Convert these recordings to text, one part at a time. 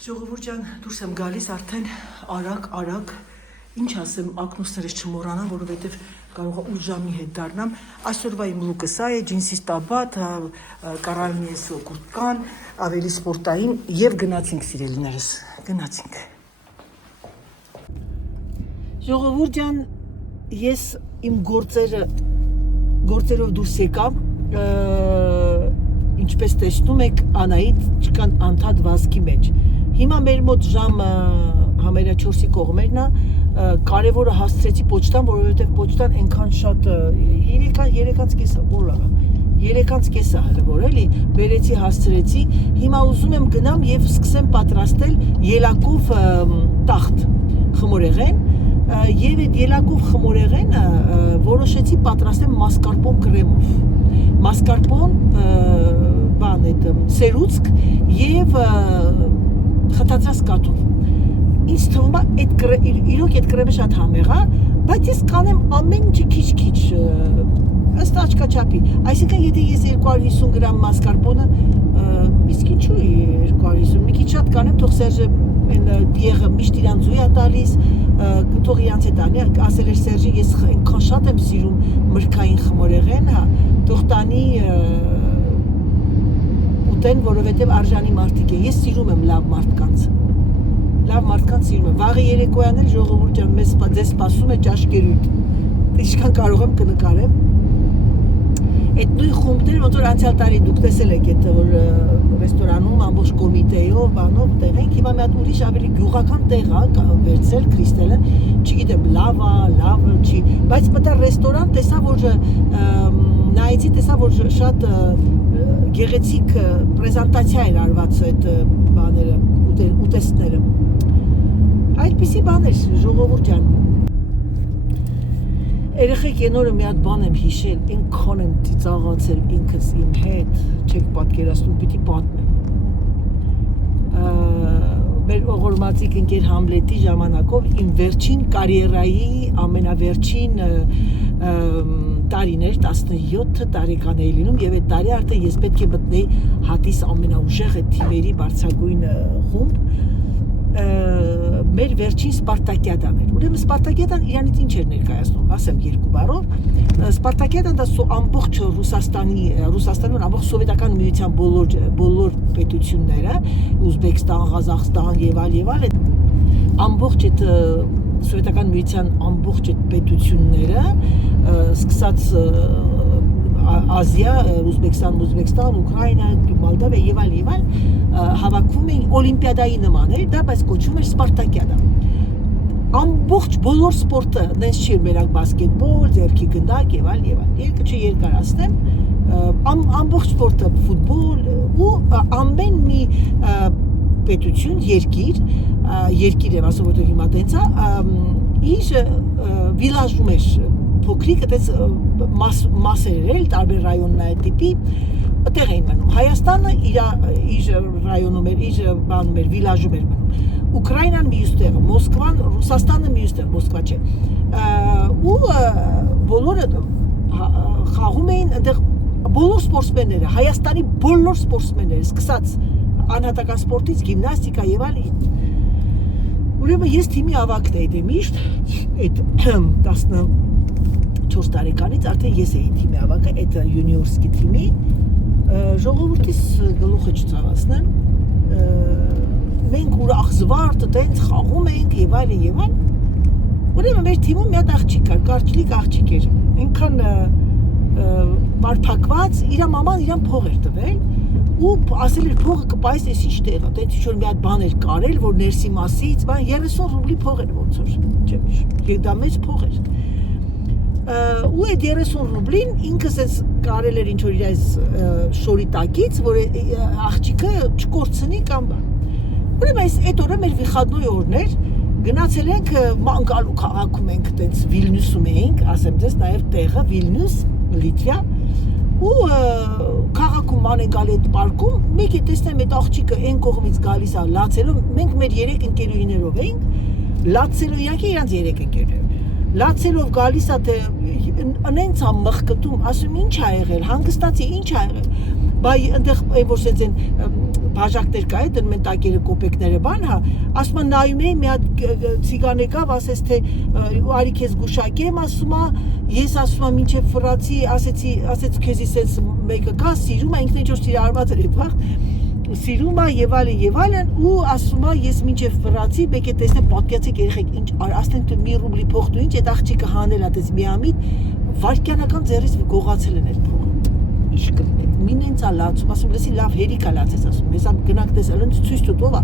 Ժողովուրդ ջան, դուրս եմ գալիս արդեն արագ, ինչ ասեմ, ակնոցներս չմոռանամ, որովհետև կարող է 8 ժամի հետ դառնամ։ Այսօրվա իմ լուկը սա է, ջինսի տաբատ, կարալնիես կուրտկան, ավելի սպորտային եւ գնացինք սիրելիներս, գնացինք։ Ժողովուրդ ջան, ես իմ գործերով դուրս եկամ, ինչպես տեսնում եք, Անահիտ չկան անդադ վազքի մեջ։ Հիմա մեր մոտ ժամը համարյա 4-ի կողմերն է, կարևորը հասցրեցի պոչտան, որովհետև պոչտան այնքան շատ 3:30 բոլորը 3:30 հələ որ էլի, բերեցի, հասցրեցի, հիմա ուզում եմ գնամ եւ սկսեմ պատրաստել ելակով տախտ խմորեղեն եւ այդ ելակով խմորեղենը որոշեցի պատրաստեմ մասկարպոն կրեմով, մասկարպոն բան այդ սերուցք եւ խտացած կաթով։ Ինձ թվում է իրոք այդ կրեմը շատ համեղ է, բայց ես կանեմ ամեն ինչը քիչ-քիչ ըստ աչքաչափի։ Այսինքն եթե ես 250 գրամ մասկարպոնը, իսկ ինչու 250, մի քիչ շատ կանեմ, թող Սերժը այն տիեղը միշտ իրան ծույա տալիս, թող իրանց է տանի, ասել էր Սերժի, ես այնքան շատ եմ սիրում մրգային խմորեղեն, հա, թող տանի ուտեն, որովհետև արժանի մարդիկ է։ Ես սիրում եմ լավ մարդկանց սիրում եմ։ Վաղը երեկոյան էլ ժողովուրդ ջան, ձեզ սպասում է ճաշկերույթ։ Ինչքան կարող եմ կնկարեմ։ Այդ նույն խումբն էլ ոնց որ անցյալ տարի դուք տեսել եք այդ որ ռեստորանում ամբողջ կոմիտեով, բանով տեղ ենք, հիմա մի հատ ուրիշ ավելի գյուղական տեղ է վերցրել Քրիստելը, չգիտեմ, լավ չի, բայց մտա ռեստորան, տեսա որ նայեցի, տեսա որ շատ գեղեցիկ պրեզենտացիա էր արված այդ բաները, ուտեստները։ Այդպիսի բաներ, ժողովուրդ ջան։ Երեխեք ենորը մի հատ բան եմ հիշել, ինքան եմ ծիծաղացել ինքս իմ հետ, չեք պատկերացնում, պիտի պատմեմ։ Մեր ողորմածիկ ընկեր Համլետի ժամանակով իմ վերջին կարիերայի ամենավերջին տարիներ, 17 տարեկան էի լինում եւ այդ տարի արդեն ես պետք է մտնեի հատիս ամենաուժեղ թիմերի բարձրագույն խումբ, մեր վերջին Սպարտակիադան էր։ Ուրեմն Սպարտակիադան իրանից ինչ էր ներկայացնում, ասեմ երկու բառով, Սպարտակիադան դա ամբողջ Ռուսաստանում ամբողջ սովետական միության բոլոր պետությունները, Ուզբեկստան, Ղազախստան եւ այլ, ամբողջ այդ սովետական միության ամբողջ այդ պետությունները, սկսած Ազիա, Ուզբեկստան, Ուկրաինա, Մոլդովա եւ այլ, հավաքվում էին օլիմպիադայի նման էր, դա բայց կոչվում էր Սպարտակիադա։ Ամբողջ բոլոր սպորտը, նենց չի մենակ բասկետբոլ, ձեռքի գնդակ եւ այլ, երկը չերկարացնեմ, ամբողջ սպորտը, ֆուտբոլ ու ամեն մի պետություն, երկիր եմ ասում, որտեղ հիմա տենց է, իր վիլաժում էր փոքրիկ այդպես մասեր էր, տարբեր ռայոններ տիպի, այդտեղ էին մնում։ Հայաստանը իր ռայոնում էր, իր բանում էր, վիլաժում էր մնում։ Ուկրաինան մյուս տեղը, Մոսկվան, Ռուսաստանը մյուս տեղ, Մոսկվա չէ։ Ու բոլորը խաղում էին այնտեղ բոլոր սպորտսմենները, Հայաստանի բոլոր սպորտսմենները, սկսած անհատական սպորտից, գիմնաստիկա եւ այլն։ Ուրեմն ես թիմի ավագն էի միշտ, այդ 14 տարեկանից արդեն ես էի թիմի ավագը, այդ յունիորսկի թիմի, ժողովրդիս գլուխը չծավացնեմ, մենք ուրախ զվարթ, տենց խաղում ենք եւ այլն, ուրեմն մեր թիմում մի հատ աղջիկ կար, կարճլիկ աղջիկ էր, ինքան բարփակված, իր մաման իրան փող էր տվել ու ասել էր փողը կպայես էս ինչ տեղ է, տենց ինչ-որ մի հատ բան էր կարել, որ ներսի մասից, 30 ռուբլի փող էր ոնց որ, չեմ հիշում, դա մեծ փող էր։ Ու այդ 30 ռուբլին ինքս էս կարել էր ինչ-որ իր այս շորի տակից, որ աղջիկը չկորցնի կամ բան։ Ուրեմն այդ օրը մեր վիխադնոյ օրն էր, գնացել ենք Մանկալու քաղաքում ենք, տենց Վիլնյուսում էինք, ասեմ ձեզ, նաև տեղը Վիլնյուս, Լիտվա, ու քաղաքում մանենք ալի այդ պարկում, մեկ է տեսնեմ այդ աղջիկը այն կողմից գալիս է լացելով, մենք մեր 3 ընկերուհիներով էինք, լացելով իրանք իրանց 3 ընկերուհիներով, լացելով գալիս է թե նենց է մխկտում, ասում ինչ ա եղել, հանգստացի ինչ ա եղել, բայ այնտեղ որ սենց են բաժակներ կա, դնում են տակերը կոպեկները բան, հա, ասում եմ նայում էի, մի հատ ցիգան եկավ, ասեց թե արի քեզ գուշակեմ, ասում է, ես ասում եմ մինչև ֆրացի, ասեց քեզի սենց մեկը կա, սիրում է, ինքն ինչ-որ սիրարված էր այդ վաղ, սիրում է եւ այլն ու ասում է ես մինչև ֆրացի մեկ է տեսնեմ պատկացեք երեխեք ինչ ասեն թե մի ռուբլի փող դու ինչ այդ աղջիկը հանել ա դες միամիտ վարկյանական ձեռից գողացել են այդ փողը ինչ կլինի մին ինձ ա լացում ասում լսի լավ հերիք ա լացես ասում հեսա գնանք տեսել են ցույց տուտով ա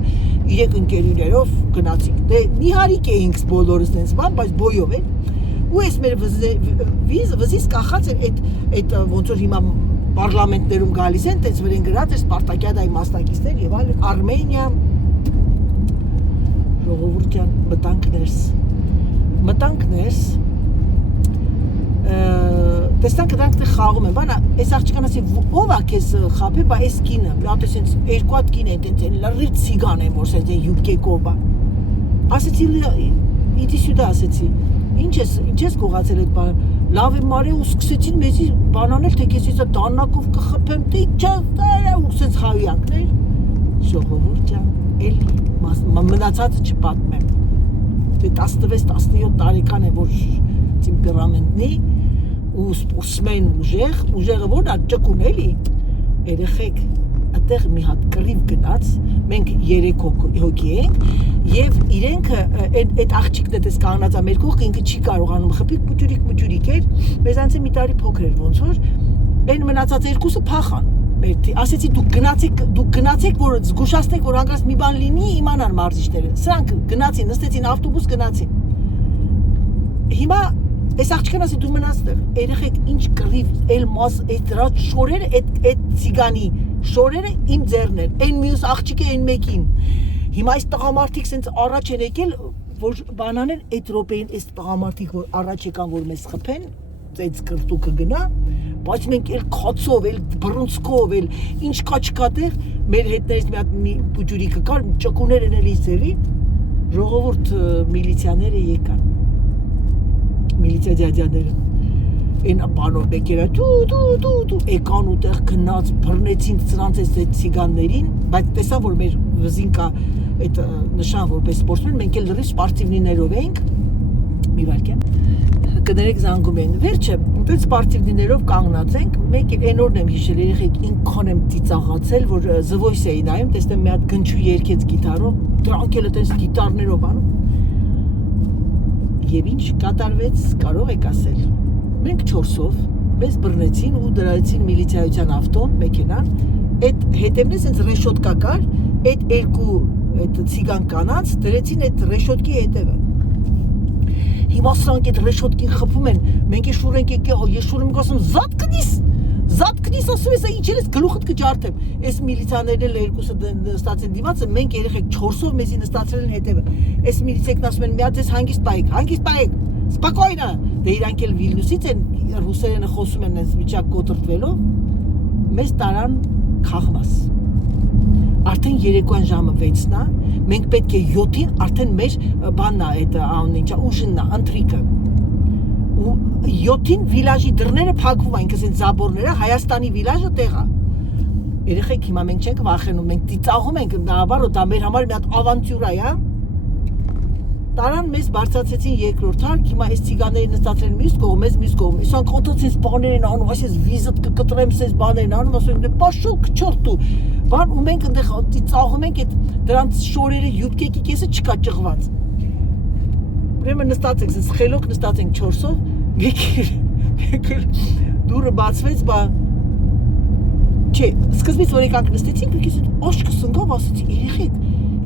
իրեք ընկերուներով գնացինք դե նիհարիկ էինք բոլորս այնպես բան բայց բոյով են ու ես մեր վիզից կախած էր այդ ոնց որ հիմա Պարլամենտներում գալիս են, տենց վրեն գրած էր Սպարտակիադայի մասնակիցներ եւ այլն Արմենիա ժողովուրդ ջան մտանք ներս տեսանք դրանք դե խաղում են բանա այս աղջկան ասի ով է քեզ խաբե բա այս կինը մի հատ էսենց երկու հատ կին են տենց լրիվ ցիգան են որ սենց յուբկեկով բա ասեցի իդի սյուդա ասեցի ինչ ես գողացել այդ բանը լավ եմ արել ու սկսեցին մեզի բանանել թե քեզ իսա դաննակով կխփեմ թե չա ու սենց խավիանքներ ժողովուրդ ջան էլի մնացածը չպատմեմ թե 16-17 տարեկան է որ տեմպերամենտնի ու սպորտսմեն ուժեղը որ դա ճկուն էլի երեխեք այդտեղ մի հատ կռիվ գնաց մենք 3 հոգի ենք եւ իրենք այդ աղջիկն էս կանգնած ա մեր կողքը ինքը չի կարողանում խփի մուջուրիկ էր մեզանցի մի տարի փոքր էր ոնց որ այն մնացած երկուսը փախան ասեցի դուք գնացեք որ զգուշացնեք որ հանկարծ մի բան լինի իմանան մարզիչները սրանք գնացին նստեցին ավտոբուս գնացին հիմա այս աղջիկն ասի դու մնաց դեռ երեխեք ինչ կռիվ էլմաս այդ դրա շորերը այդ ցիգանի շորերը իմ ձեռն են այն մյուս աղջիկը այն մեկին հիմա այս տղամարդիկ սենց առաջ են եկել որ բանաներ այդ րոպեին այս տղամարդիկ որ առաջ եկան որ մեզ խփեն այդ կրտուկը գնա բայց մենք էլ քացով էլ բռունցքով էլ ինչ կա չկա տեղ մեր հետներից մի հատ բուջուրիկը կար ճկուներ են էլի ծևի ժողովուրդ միլիցիաները եկան միլիցիա դյադյաները այն բանով բեկերա դու եկան ու տեղ գնաց բռնեցին ծրանց այդ ցիգաններին բայց տեսա որ մեր վզին կա այդ նշան որպես սպորտսմեն մենք էլ լրիվ սպորտիվներով էինք մի վարքյան կներեք զանգում են վերջը այդ սպորտիվներով կանգնած ենք մեկ այն օրն եմ հիշել երեխեք ինքն եմ ծիծաղացել որ զվոյս էի նայում տեսնեմ մի հատ գնչու երգեց գիտարով դրանք էլ այդպես գիտարներով անում եւ ինչ կատարվեց կարող եք ասել մենք 4-ով մեզ բռնեցին ու դրեցին միլիցիայության ավտոն մեքենան այդ հետևն է սենց ռեշոտկա կար այդ երկու այդ ցիգան կանանց դրեցին այդ ռեշոտկի հետևը հիմա սրանք այդ ռեշոտկին խփում են մենք է շուր ենք եկել ես շուր եմ ասում զատ կնիս ասում ես ինչ ես գլուխդ կջարդեմ այս միլիցիաներն էլ երկուսը նստած են դիմացը մենք երեխեք 4-ով մեզի նստացրել են հետևը այս միլիցիեկն ասում են մի հատ ես հանգիստ պայեք Спокойно դե իրանք էլ Վիլնյուսից են ռուսերենը խոսում են այս վիճակ կոտրտվելով մեզ տարան Քաղմաս արդեն երեկոյան ժամը 6-ն է մենք պետք է 7-ին արդեն մեր բանն է այդ անունը ինչա ուժինն է ընտրիկը ու 7-ին վիլաժի դռները փակվում են այսինքն զաբորները Հայաստանի վիլաժը տեղ է երեխեք հիմա մենք չենք վախենում մենք ծիծաղում ենք բնականաբար դա մեր համար մի հատ ավանտյուրա է Տարան մեզ բարձացեցին երկրորդ հարկ, հիմա այս ցիգաները նստացրել մյուս կողմ, մյուս կողմ։ Իրանք օտոցից բաներ են անում, այսպես վիզիտ կկտրեմ, սես բաներ են անում, ասում են, «Պաշո կչորտու»։ Բան ու մենք այնտեղ ծաղում ենք այդ դրանց շորերը յուբկեկի կեսը չկա ճղված։ Ուրեմն նստած ենք, սենց խելոք նստած ենք 4-ով, եկել դուրը բացվեց, բա չէ, սկզբից որ եկանք նստեցինք, եկես աշկս ընկավ, ասեցի, երեխեք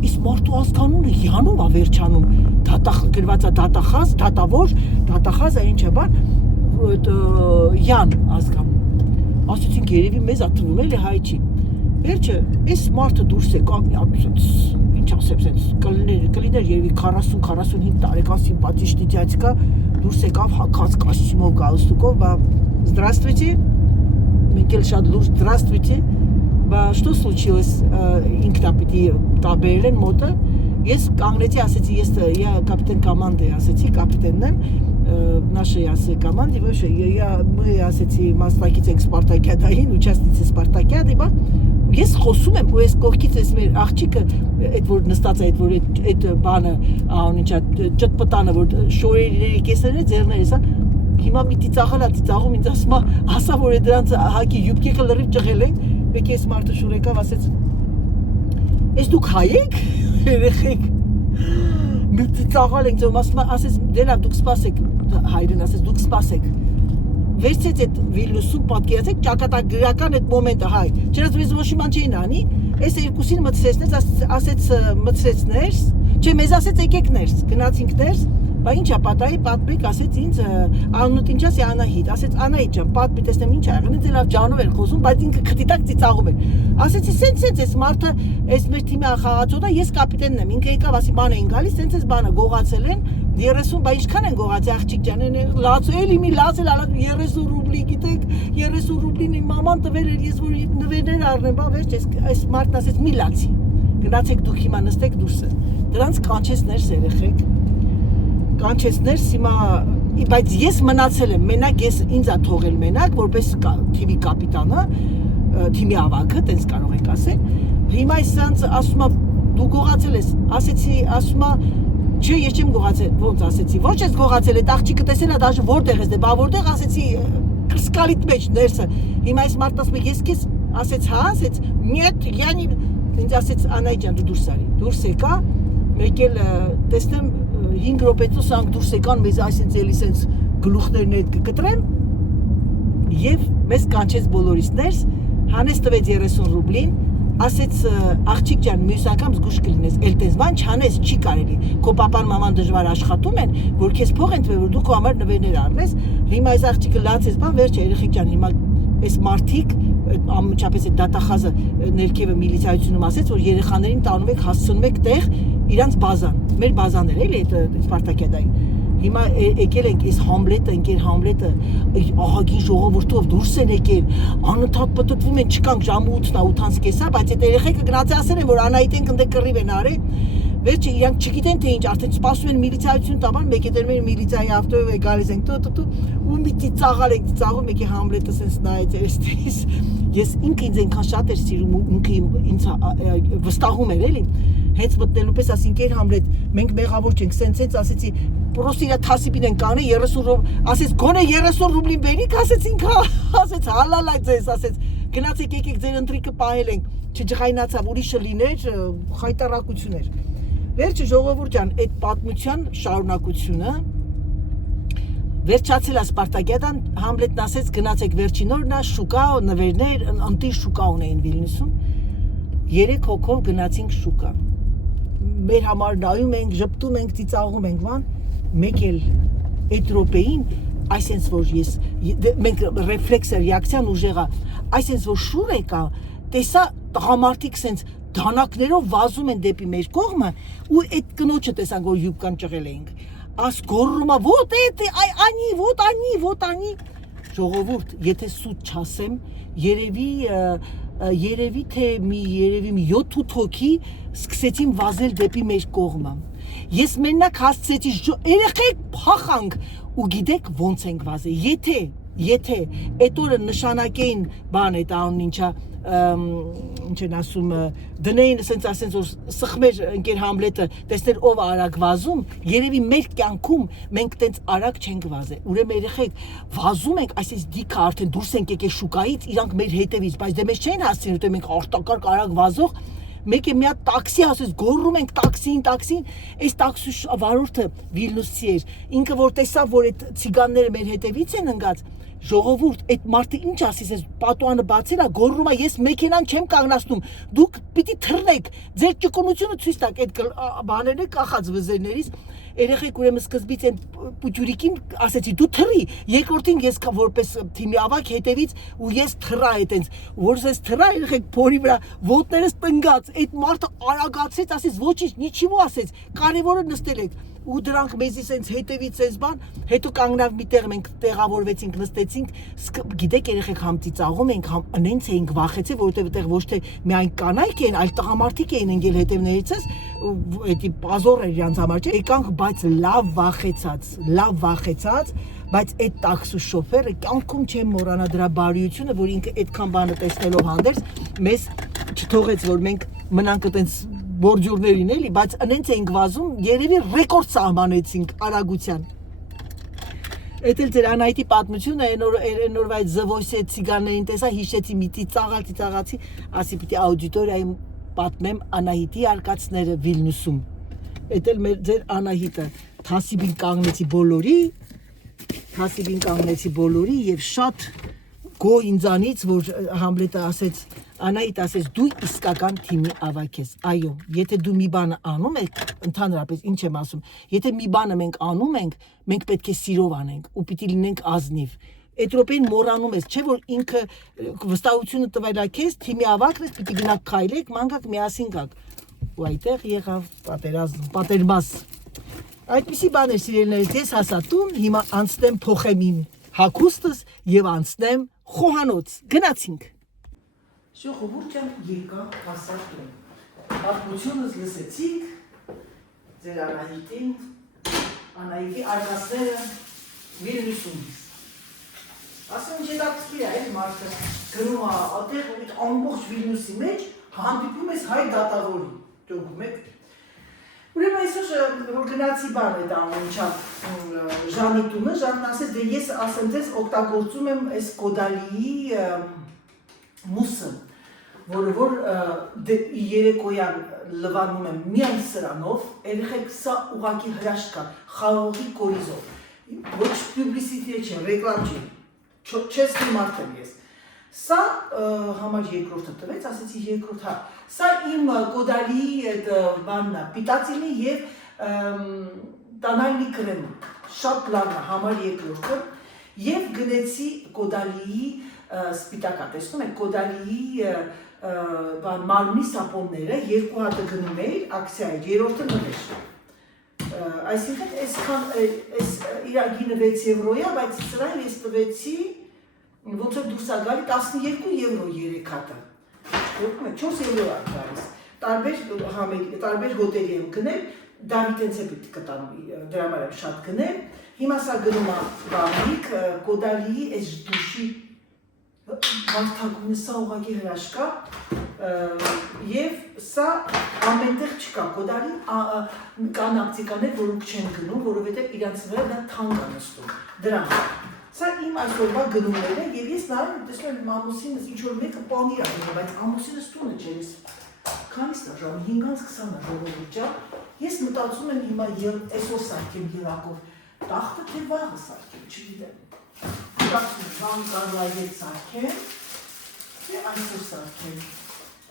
Իսկ մարդու ազգանունը յանում ա վերջանում, գրված ա դատախազ, դատավոր, դատախազը ինչ է բան, յան ազգանուն։ Ասեցինք երևի մեզ ա թվում էլի հայ չի։ Վերջը, այս մարդը դուրս եկավ, ինչ ասեմ, կլիներ երևի 40-45 տարեկան սիմպատիչնի դյացիկա, դուրս եկավ հագած կոստյումով, գալստուկով, բա здравствуйте, մենք էլ շատ լուրջ здравствуйте, Ба что случилось? Ինքնա պիտի տաբերել են մոտը։ Ես կանգնեցի, ասեցի, я капитан команды, ասեցի, կապիտենն եմ нашей команды, мы, ասեցի, մասնակից ենք Սպարտակիադային, участницы Սպարտակիады, բա Ես խոսում եմ ու ես կողքից ես մեր աղջիկը այդ որ նստած է այդ որ այդ բանը ինչա ճտպտանը որ շորերի կեսերն է ձեռներս հա հիմա մի ծիծաղում ինձ ասա որ դրանց հակի յուբկիկը լրիվ ճղել են մեկ էս մարդը շուր եկավ ասեց ես դուք հայ եք երեխեք մի ծիծաղալ ենք ասեց դե լավ դուք սպասեք հայրն ասեց դուք սպասեք վերցեց այդ Վիլնյուսում պատկերացեք ճակատագրական այդ մոմենտը հայ չնայած ես ոչ իման չէին անի այս երկուսին մտցրեցնեց ասեց մտցրեցներս չէ մեզ ասեց եկեք ներս գնացինք ներս բա ինչա պատահի պատմիկ ասեց ինձ անունդ ինչա Անահիտ ասեց Անահիտ ջան պատմի տեսնեմ ինչ ա եղել ինձ լավ ջանով էր խոսում բայց ինքը քթիտակ ծիծաղում էր ասեցի սենց էս մարդը այս մեր թիմի խաղացողը ես կապիտենն եմ ինքը եկավ ասի բան էին գալիս սենց էս բանը գողացել են 30 բա ինչքան են գողացի աղջիկ ջան լացու էլի մի լացել 30 ռուբլի գիտեք 30 ռուբլին իմ մաման տվել էր ես որ նվերներ առնեմ բա վերջ այս մարդն ասեց մի լացի գնացեք դուք հիմա նստեք դուրսը դրանց կանչեցներ երեխեք կանչեցներ հիմա բայց ես մնացել եմ մենակ ես ինձ ա թողել մենակ որպես թիմի կապիտանը թիմի ավակը տենց կարող եք ասել հիմա իրանց ասում ա դու գողացել ես ասեցի ասում ա չէ ես չեմ գողացել ոնց ասեցի ոչ ես գողացել այդ աղջիկը տեսել ա դաժե որտեղ ես դե բա որտեղ ասեցի կրսկալիտ մեջ ներսը հիմա այս մարդն ասում է ես քեզ ասեց հա ասեց նյետ յանի ինձ ասեց Անայ ջան դու դուրս արի դուրս եկա մեկ էլ տեսնեմ 5 րոպեից սանք դուրս եկան մեզ այսինքն էլի սենց գլուխներն այդ կկտրեն եւ մեզ կանչեց բոլորիս ներս հանեց տվեց 30 ռուբլին ասեց աղջիկ ջան մյուս անգամ զգուշ կլինես էլ տես բան չանես չի կարելի քո պապան մաման դժվար աշխատում են որ քեզ փող են տվել որ դու քո համար նվերներ առնես հիմա այս աղջիկը լացես բան վերջ երեխեք ջան հիմա այս մարդիկ ամենչապես այդ դատախազը ներքևը միլիցիայությունում ասեց որ երեխաներին տանում եք հասցնում եք տեղ իրանց բազան մեր բազան էր էլի այդ Սպարտակիադային հիմա եկել ենք այս Համլետը ընկեր Համլետը ահագին ժողովուրդով դուրս են եկել անընդհատ պտտվում են չկանք ժամը 8-ն 8:30 բայց այդ երեխեքը գնացել ասել են որ Անահիտեն կնդե կռիվ են արել վերջը իրանք չգիտեն թե ինչ արդեն սպասում են միլիցիայություն տաբան մեկ է դեր մեր միլիցիայի ավտոյով է գալիս են տո ու մի ծիծաղալ ենք ծիծաղում եկի Համլետը sense նայեց էստիս ես ինքը ինձ այնքան շատ էր սիրում ու ինքը ինձ վստահում էր էլի հենց մտնելու պես ասին կեր Համլետ մենք մեղավոր չենք sense ասեցի պրոստի իր թասիպին են կանը 30 ռուբլ ասեց գոնե 30 ռուբլին բերիք ասեց ինքը ասեց հալալա ձեզ ասեց գնացեք եկեք ձեր ընտրիկը պահել ենք չջղայնացավ ուրիշը լիներ խայտարակություն էր վերջը ժողովուրդ ջան այդ պատմության շարունակությունը վերջացել է Սպարտակիադան Համլետն ասեց գնացեք վերջին օրն է շուկա նվերներ անտի շուկա ունեին Վիլնյուսում 3 հոգով գնացինք շուկա մեր համար նայում ենք ժպտում ենք ծիծաղում ենք բան մեկ էլ այդ րոպեին այսինքն որ ես մենք ռեֆլեքսը ռեակցիան ուժեղա այսինքն որ շուր եկա տեսա տղամարդիկ sense դանակներով վազում են դեպի մեր կողմը ու այդ կնոջը տեսանք որ յուբկան ճղել էինք աս գոռումա ոտ вот они ժողովուրդ եթե սուտ չասեմ երևի թե մի 7-8 հոգի սկսեցին վազել դեպի մեր կողմը ես մենակ հասցեցի երեխեք փախանք ու գիտեք ոնց ենք վազել եթե այդ օրը նշանակեին բան այդ անուն ինչա ինչ են ասում դնեին ասենց ասենց որ սխմեր ընկեր Համլետը տեսներ ով արագ վազում երևի մեր կյանքում մենք տենց արագ չենք վազել ուրեմն երեխեք վազում ենք այսպես դիքը արդեն դուրս ենք եկել շուկայից իրանք մեր հետևից բայց դե մեզ չեն հասցրել որտեղ մենք արտակարգ արագ վազող մեկ է մի հատ տաքսի ասես գոռում ենք տաքսին այս տաքսի վարորդը Վիլնյուսցի էր ինքը որ տեսավ որ այդ ցիգանները մեր հետևից են ընկած ժողովուրդ այդ մարդը ինչ ասես այս պատուանը բացել է գոռում է ես մեքենան չեմ կանգնացնում դուք պիտի թռնեք ձեր ճկունությունը ցույց տաք այդ բաներն է կախած վզերներից երեխեք ուրեմն սկզբից այն պուճուրիկին ասեցի դու թռի երկրորդին ես որպես թիմի ավակ հետևից ու ես թռա այտենց որ ես թռա երեխեք փորի վրա ոտներս տնգած այդ մարդը արագացեց ասեց ոչինչ նիչիվո ասեց կարևորը նստել եք ու դրանք մեզի sense հետևից sense բան հետո կանգնավ միտեղ մենք տեղավորվեցինք նստեցինք գիտեք երեխեք համ ծիծաղում ենք համ նենց էինք վախեցել որովհետև այդտեղ ոչ թե միայն կանայք էին այլ տղամարդիկ էին ընկել հետևներիցս էդի պազոր էր իրանց համար չէ եկանք բայց լավ վախեցած բայց այդ տաքսու շոֆերը կյանքում չեմ մոռանա դրա բարիությունը որ ինքը այդքան բանը տեսնելով հանդերձ մեզ թողեց, որ մենք մնանք այտենց բորջուրներին էլի, բայց անենց էինք վազում, երևի ռեկորդ սահմանեցինք արագության։ Էդ էլ ձեր Անահիտի պատմությունը, այն օրվա այդ զվոսե ցիգաներին տեսա, հիշեցի մի ծիծաղացի, ասի պիտի աուդիտորիայում պատմեմ Անահիտի արկածները Վիլնյուսում։ Էդ էլ ձեր Անահիտը թասիբին կանգնեցի բոլորի եւ շատ գո ինձանից, որ Համլետը ասեց, Անահիտ ասեց, դու իսկական թիմի ավագ ես։ Այո, եթե դու մի բանը անում ես, ընդհանրապես ինչ եմ ասում, եթե մի բանը մենք անում ենք, մենք պետք է սիրով անենք ու պիտի լինենք ազնիվ։ Այդ րոպեին մոռանում ես, չէ՞ որ ինքը վստահությունը տվել է քեզ, թիմի ավագն ես, պիտի գնաք քայլեք, մանգակ միասին գաք։ Ու այդտեղ եղավ պատերմաս։ Այդպիսի բան էր, սիրելիներս, ես հասա տուն, հիմա անցնեմ փոխեմ իմ հագուստս եւ անցնեմ խոհանոց։ Գնացինք։ Ժողովուրդ եկա հասա տուն։ Պատմությունս լսեցինք, ձեր Անահիտին, Անահիտի արկածները Վիլնյուսում։ Ասեմ ինչ հետաքրքիր է, այդ մարդը գրում է, այդտեղ այդ ամբողջ Վիլնյուսի մեջ հանդիպում ես հայ դատավորի։ Դուք եք։ Ուրեմն այսօր որ գնացի բան այդ անունչա Ժանի տունը, Ժանն ասեց, դե ես ասեմ ձեզ օգտագործում եմ այս Կոդալիի մուսը, որը որ երեկոյան լվանում եմ միայն սրանով, երեխեք սա ուղղակի հրաշք կա, խաղողի կորիզով, ոչ պուբլիսիտի չէ, ռեկլամ չի, չեսնի մարդ եմ ես։ Սա համար երկրորդը տվեց, ասեցի երկրորդ, հա, սա իմ Կոդալիի այդ բանն է, պիտացինի եւ տանալի կրեմը, շատ լավն է, համար երկրորդը, եւ գնեցի Կոդալիի սպիտակա, տեսնում եք, Կոդալիի մարմնի սապոնները, երկու հատը գնում էի, ակցիա էր, երրորդը նվեր։ Այսինքն, այս իրագինը 6 եվրո է, բայց սրան ես տվեցի ոնց որ դուրս է գալի 12 եվրո 3 հատը, 4 եվրո է գալիս, տարբեր հոտելի եմ գնել, Դավիթենցը պիտի կտամ, դրա համար եմ շատ գնել, հիմա սա գնում է բանիկ, Կոդալիի այս դուշի վարդագույնը, սա ուղղակի հրաշք է, եւ սա ամենտեղ չկա, Կոդալին կան ակցիկաներ, որոնք չեն գնում, որովհետեւ իրանց վրա դա թանկ է նստում, դրա համար։ Սա իմ այսօրվա գնումները եւ ես նայում եմ տեսնում եմ ամուսինս ինչ որ մեկը պանիր ա գնում, բայց ամուսինս տունը չէ, ես քանիստ է ժամը 5:20-ը ժողովուրդ ջան, ես մտածում եմ հիմա այսօր սարքեմ երակով, տախտը թե վաղը սարքեմ, չգիտեմ։ Մտածում եմ կարլայել սարքեմ եւ այսօր սարքեմ։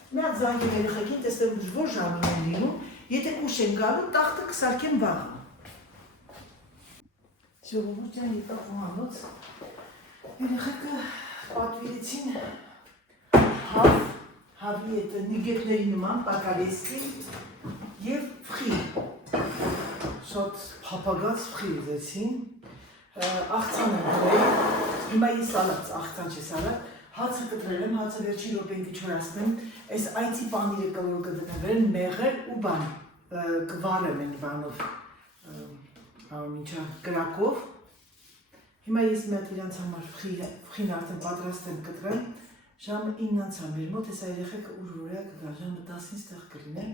Մի հատ զանգեմ երեխեքին, տեսնեմ որ ժամին են լինում, եթե ուշ են գալու, տախտը կսարքեմ վաղը։ Ժողովուրդ ջան, եկա խոհանոց, երեխեքը պատվիրեցին հավի այդ նիգետների նման, պակալեսկի և վխի, շատ պապագած վխի ուզեցին, աղցան եմ գրել, հիմա ես սալած, աղցան չէ սալատ, հացը կտրել եմ, հացը վերջին րոպեն կչորացնեմ, այս այցի պանիրը կլոր կդնվել, մեղր ու բան, կվարեմ են բանով, կրակով, հիմա ես մի հատ իրանց համար վխին արդեն պատրաստ եմ կտրել, ժամը 9-ից է մեր մոտ, ես երեխեքը ուր որ է կգա, ժամը 10-ից տեղ կլինեմ,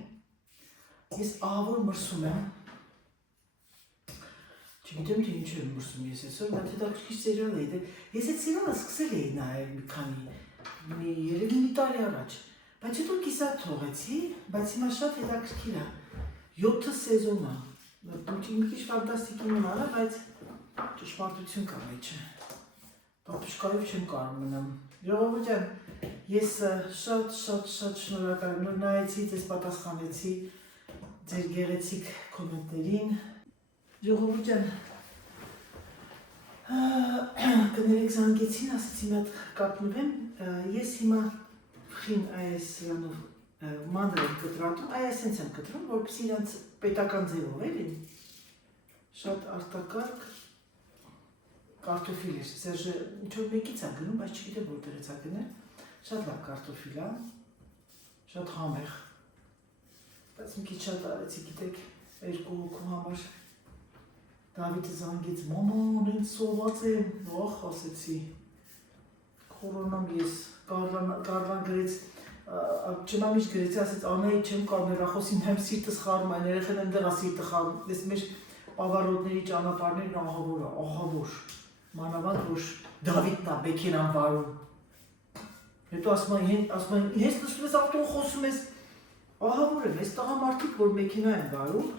ես ահավոր մրսում եմ, չգիտեմ թե ինչու եմ մրսում ես այսօր, բայց հետաքրքիր սերիալ է, ես այդ սերիալը սկսել էի նայել մի քանի, երևի մի տարի առաջ, բայց հետո կիսատ թողեցի, բայց հիմա շատ հետաքրքիր է, 7 սեզոն է, մի քիչ ֆանտաստիկի նման է, բայց ճշմարտություն կա մեջը, պապուշկայով չեմ կարող մնամ, ժողովուրդ ջան, ես շատ շնորհակալ եմ, նայեցի, ձեզ պատասխանեցի ձեր գեղեցիկ կոմենտներին, ժողովուրդ ջան, կներեք զանգեցին, ասեցի մի հատ կապնվեմ, ես հիմա վխին այս սրանով մանր եմ կտրատում, այսենց եմ կտրում, որպեսզի իրանց պետական ձևով էլի, շատ արտակարգ կարտոֆիլ էր, Սերժը ինչ-որ մեկից է գնում, բայց չգիտեմ որտեղից է գնել, շատ լավ կարտոֆիլ է, շատ համեղ, բայց մի քիչ շատ արեցի, գիտեք, երկու հոգու համար, Դավիթը զանգեց, մաման, ինձ սոված եմ, ասեցի, խորոնամ ես, Կարլան գրեց, Չնամիջ գրեցի, ասեց Անայի չեմ կարող ներախոսին հեմ սիրտս խառնում այն երեխեն ընդեղ սիրտը խառնում, ես մեր ավարոտների ճանապարհներն ահավոր, մանավանդ որ Դավիթն է Բեքերան վարում, հետո ասում են, ես նստում ես ավտոն խոսում ես, ահավոր եմ, ես տղամարդիկ, որ մեքենա են վարում,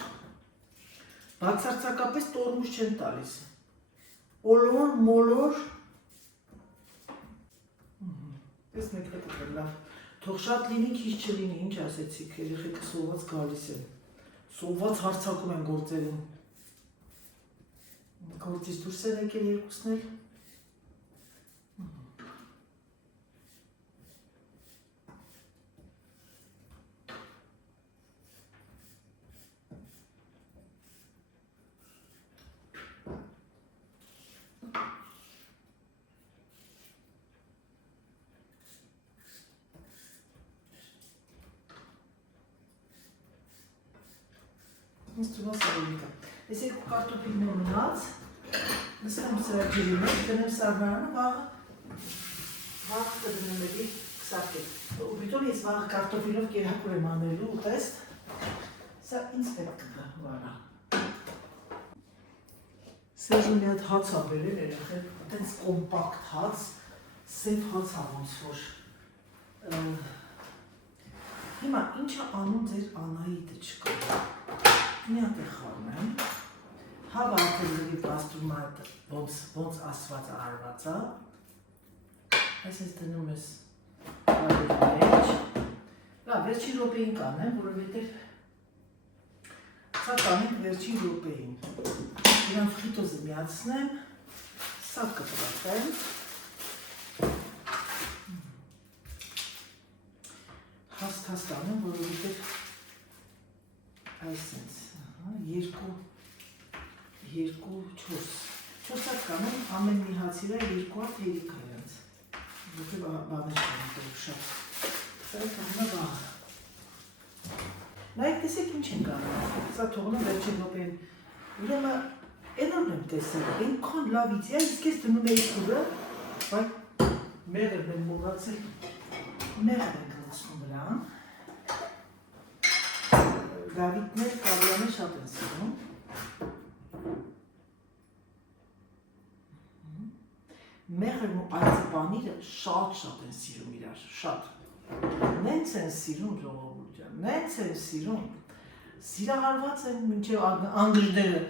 բացարձակապես տորմուզ չեն տալիս, օլոր, մոլոր, ես մեկ հետ եմ լավ, թող շատ լինի, քիչ չլինի, ինչ ասեցիք, երեխեքը սոված գալիս են, սոված հարցակում են գործերին, գործից դուրս են եկել երկուսն էլ, Ես դուրս արինիկա, ես երկու կարտոպիլն մնաց, նստեմ սրա ջրի մեջ, դնեմ սարմարանը, վաղ կդնեմ էլի կսարկել, ու բիտոն ես վաղ կարտոպիլով կերակուր եմ անելու, ուտեստ, սա ինձ պետք կգա վարա։ Սեժը մի հատ հաց աբերել երեխել, տենց կոմպակտ հաց, սև հաց ոնց որ։ Հիմա ինչը անում ձեր Անահիտը չկա։ Մի հատ է խառնեմ, հավա ատելների պաստուրմատ ոնց ասված արված է, այս ես դնում ես վարերի մեջ, լավ, վերջի ռոպեին կանեմ, որովհետև սա կանենք վերջի ռոպեին, իրանց խիտոզը միացնեմ, սա կպրատեմ, հաստ կանեմ, որովհետև այսենց, երկու, չորս կանեմ, ամեն մի հացի վրա երկու հատ հերիք է իրենց, որտև բաներ կանեմ տորք շատ, սա է թողնա բաղ։ Նայեք տեսեք ինչ են կանեմ, սա թողնա վերջին ռոպեն, ուրեմն էնորն եմ տեսել, ենքան լավ իծիա, իսկ ես դնում էի կուրը, բայց մեղրն եմ մողացել, մեղր ենք լցնում վրան, Դավիթներ կավիանը շատ են սիրում, մեղրն ու այծպանիրը շատ են սիրում իրար, շատ, նենց են սիրում ժողովուրդ ջան, նենց են սիրում, սիրահարված են մինչև անգլիները,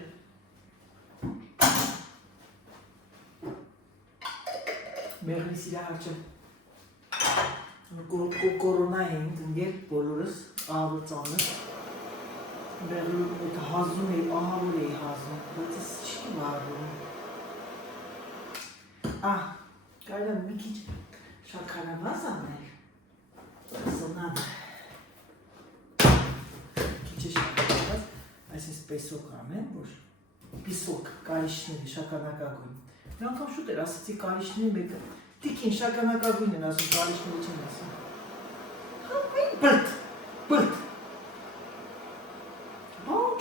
մեղրի սիրահար չեմ, կորոնա էինք ընկել բոլորս, ահավոր Մեղրի հազում էի, ահավոր էի հազում, բայց ես չի վարվում։ Կարելի է մի քիչ շաքարավազ անել, սոնադ, քիչ է շաքարավազ, այսպես պեսոկ անեմ, որ պիսոկ, կարիշների, շագանակագույն։ Մի անգամ շուտ էր ասացի կարիշների մեկը, տիկին շագանակագույն են ասում, կարիշների չեն ասում։ Բլտ։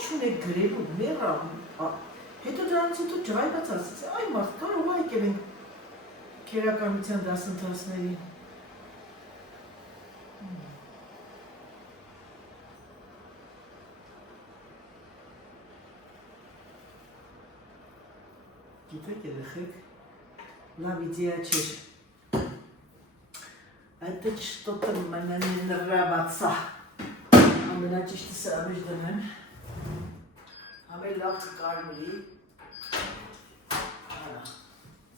Չունեք գրելու մեղր, հետո դրանից հետո ջայված ասեց, այ մարդ կարող է եկել ենք քերականության դասընթացներին։ Գիտեք երեխեք, լավ իդեա չէր։ Это что-то мне не нравится։ Ամենաճիշտը սրա մեջ դնեմ։ Ամեն լավ կկարմելի,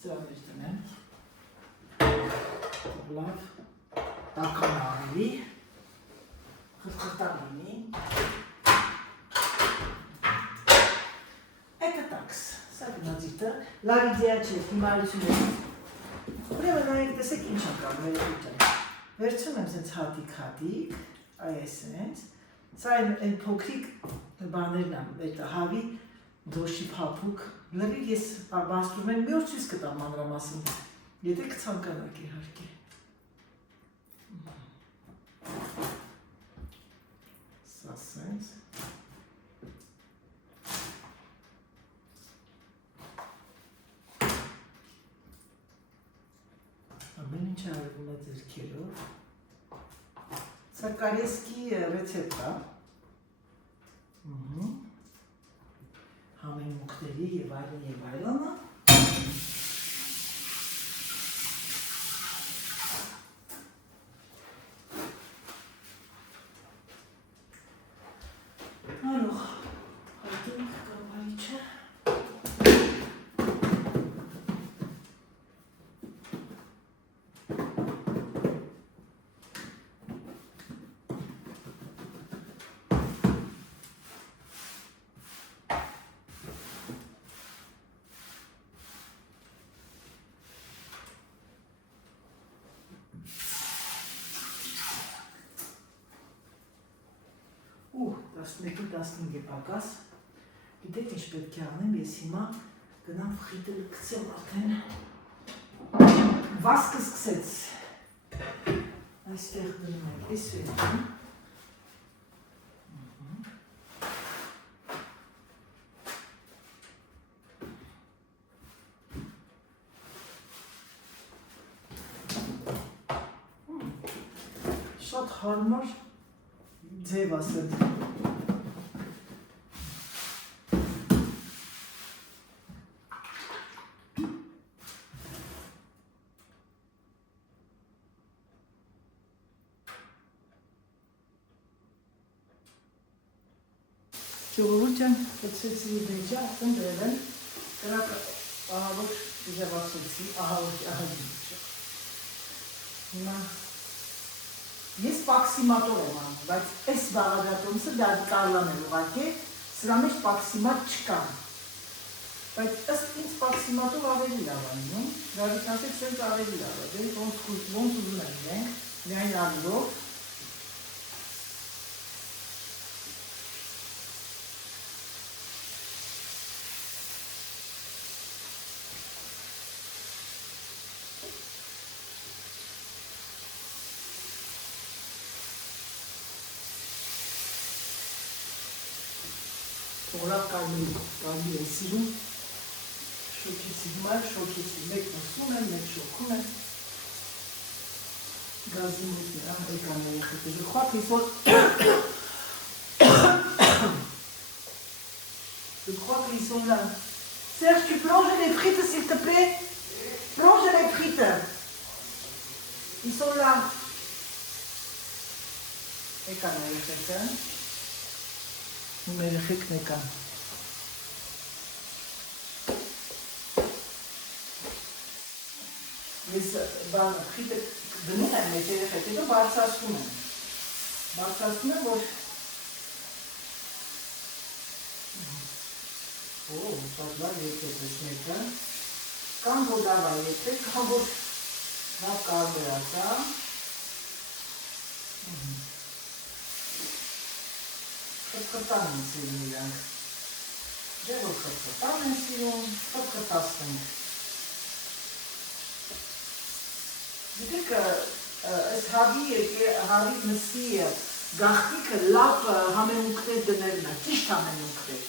սրա մեջ դնեմ, լավ տական ավելի, խրխրտան լինի, էկը տաքս, սա գնացիտը, լավ իդեա չէ, հիմարություն է, ուրեմն նայեք տեսեք ինչ անկամ, վերցում եմ սենց հատիկ, այս սենց, սա են փոքրիկ բաներն եմ, հավի դոշի փափուկ, լրի ես բաստում եմ, մի օր ցույց կտամ մանրամասն, եթե կցանկանաք իհարկե։ Սա սենց։ Ամեն ինչ արվում է ձեռքերով։ Սակարեսկի ռեցեպտ է։ Համեմունքների եւ այլն։ Alors, հայտենք կամարիչը։ Ու 11-15 է պակաս, գիտեք ինչ պետք է անեմ, ես հիմա գնամ խիտը լկցեմ արդեն, վասկը սկսեց, այստեղ դնում եմ, ես վետում, շատ հարմար ձև ասել։ Ժողովուրդ ջան, կցեցի բեջը, արդեն դրել եմ, կրակ ահավոր ձևացեցի, ահավոր հիմա ես պաքսիմատոր եմ անում, բայց այս բաղադրատոմսը դա կարլան է ուղարկե, սրա մեջ պաքսիմատ չկա, բայց ըստ ինձ պաքսիմատով ավելի լավ անում, դավիթ ասեք սենց ավելի լավ է, ոնց ուզում եմ իրենք, միայն ալյով, Օրավ կարմի են սիրում, շոքեցի մար, շոքեցի, մեկ նսում են, մեկ շոքում են, գազի մուտն է, եկան է եղետ, je crois qu'il sont là. Serge, tu plonges les frites s'il te plaît? Plonge les frites. Ils sont là. Եկան է եղետ, մեր եղեքն եկան։ Ես խիտը դնում եմ մեծ երեխեք, հետո բարձրացնում եմ։ Բարձրացնում եմ, որ շատ լավ եկեք ես մեկը, կամ որ լավ է եկեք, կամ որ լավ կարբերացա։ Խտխտան են սիրում իրանք, դե որ խտխտան են սիրում, խտխտացնենք։ Գիտեք, այս հավի մսի գաղթիկը լավ համեմունքներ դներն է, ճիշտ համեմունքներ։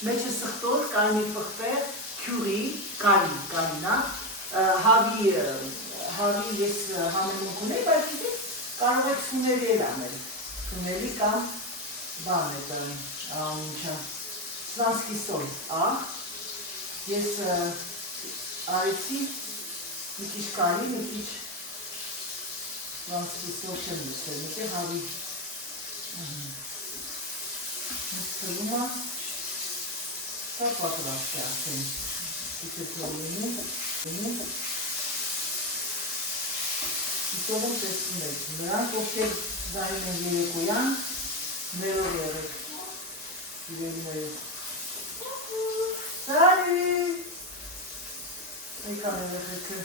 Մեջը սխտոր, կարմիր պղպեղ, քյուրի, կարինա, հավի ես համեմունք ունեի, բայց գիտեք, կարող եք սուների էլ անել, սուների կամ բան է ինչա, սվանսկի սոյ, ես արեցի մի քիչ կարի, մի քիչ սվանսկի սոյ չեմ ուսել, մեկ է հավի մսկրում է, սա պատրաստ է արդեն, դիքը թողինի, Իտողում տեսնում եք, նրանք ովքեր զային են երեկոյան, մերով եղեք, իրելիներով։ Salut! Եկան եղեքը։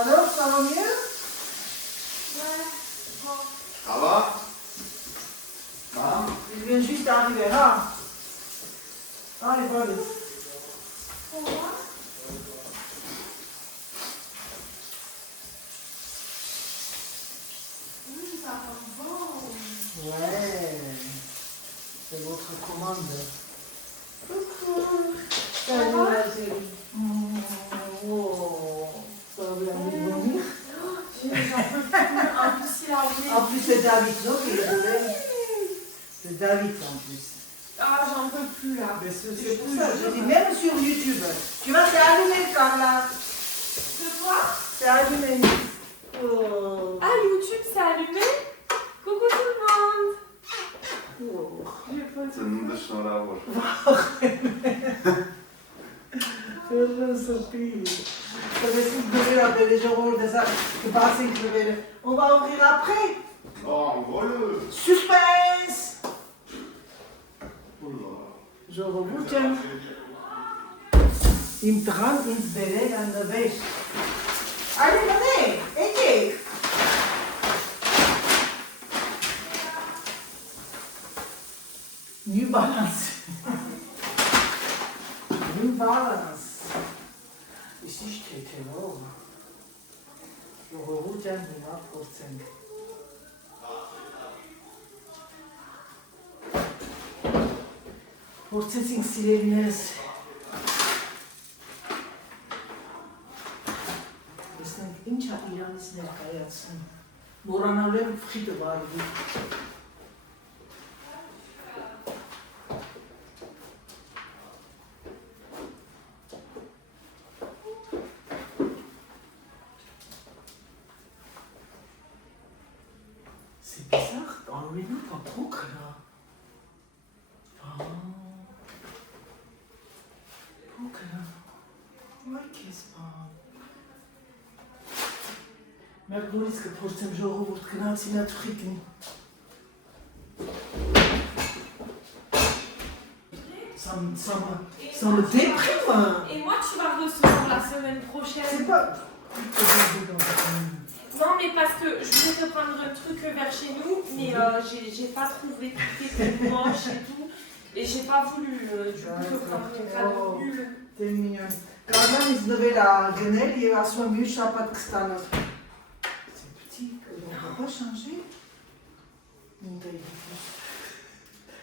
Alors, ça va mieux? Ça va? Il vient juste d'arriver, hein? Allez, allez. Ouais, c'est votre commande. Coucou. Salut, la chérie. Oh, ça va bien dormir? J'en peux plus. En plus, il a oublié. En plus, c'est David, non? C'est David en plus. Ah, j'en peux plus là. Mais c'est pour ça, je dis même sur YouTube. Tu vois, c'est allumé, Carla. C'est toi? C'est allumé. Oh. Ah, YouTube, c'est allumé? Coucou tout le monde. Oh. Senin dışına var. Je soupire. Ça va essayer de donner la belle journée de ça. Je pense que je vais. On va ouvrir après. Aa, böyle. Suspense. Ulla. Je retiens. Im dran ins Beret an der Wäsche. Allez, venez, aidez. New Balance. New Balance. Ici, je t'étais là. Je retiens de ma portion. Porcեցինք սիրելիներս։ Տեսնենք ինչ է Իրանից ներկայացնում։ Մոռանալու եմ ֆրիտը վարվի։ C'est bizarre, enlevez-nous pas trop là. Մեկ նորից կփորձեմ ժողովուրդ գնացի մի հատ ֆրիկին։ Ça me déprime. Et moi, tu vas recevoir la semaine prochaine. C'est pas... Non, mais parce que je voulais te prendre un truc vers chez nous, mais j'ai pas trouvé, tout était moche et tout. Et j'ai pas voulu, du coup, te prendre un cadeau nul. T'es mignonne. Կարմեն ինձ նվել ա գնել և ասում եմ մյուս շաբաթ կստանալ։ C'est petit, on va pas changer. Mon taille.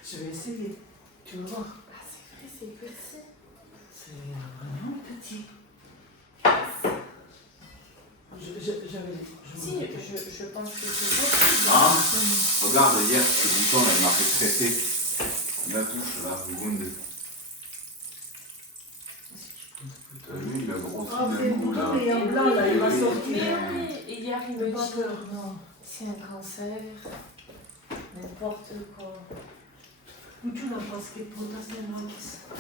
Je vais essayer. Tu vas voir. Ah, c'est vrai, c'est petit. C'est vraiment petit. Si, je pense que c'est beau. Ah, regarde, hier, ce bouton, là, il m'a fait traiter. La touche, là, Gunde. T'as vu, il a grossi Ah, c'est d'un le coup, là. bouton, il est en blanc, là, il va sortir. Mais oui, et hier, il me Pas dit, peur, non. c'est un cancer, n'importe quoi. Où tu l'as basket pour ta semaine?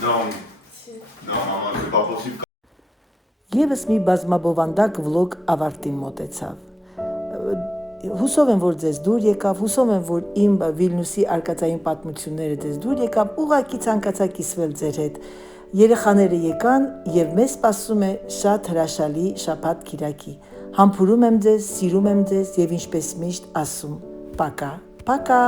Non, Si. non, maman, c'est pas possible. Եվս մի բազմաբովանդակ վլոգ ավարտին մոտեցավ։ Հուսով եմ, որ ձեզ դուր եկավ, հուսով եմ, որ իմ Վիլնյուսի արկածային պատմությունները ձեզ դուր եկավ, ուղղակի ցանկացա կիսվել ձեր հետ։ Երեխաները եկան եւ մեզ սպասում է շատ հրաշալի շաբաթ կիրակի։ Համբուրում եմ ձեզ, սիրում եմ ձեզ եւ ինչպես միշտ ասում՝ պակա, պակա։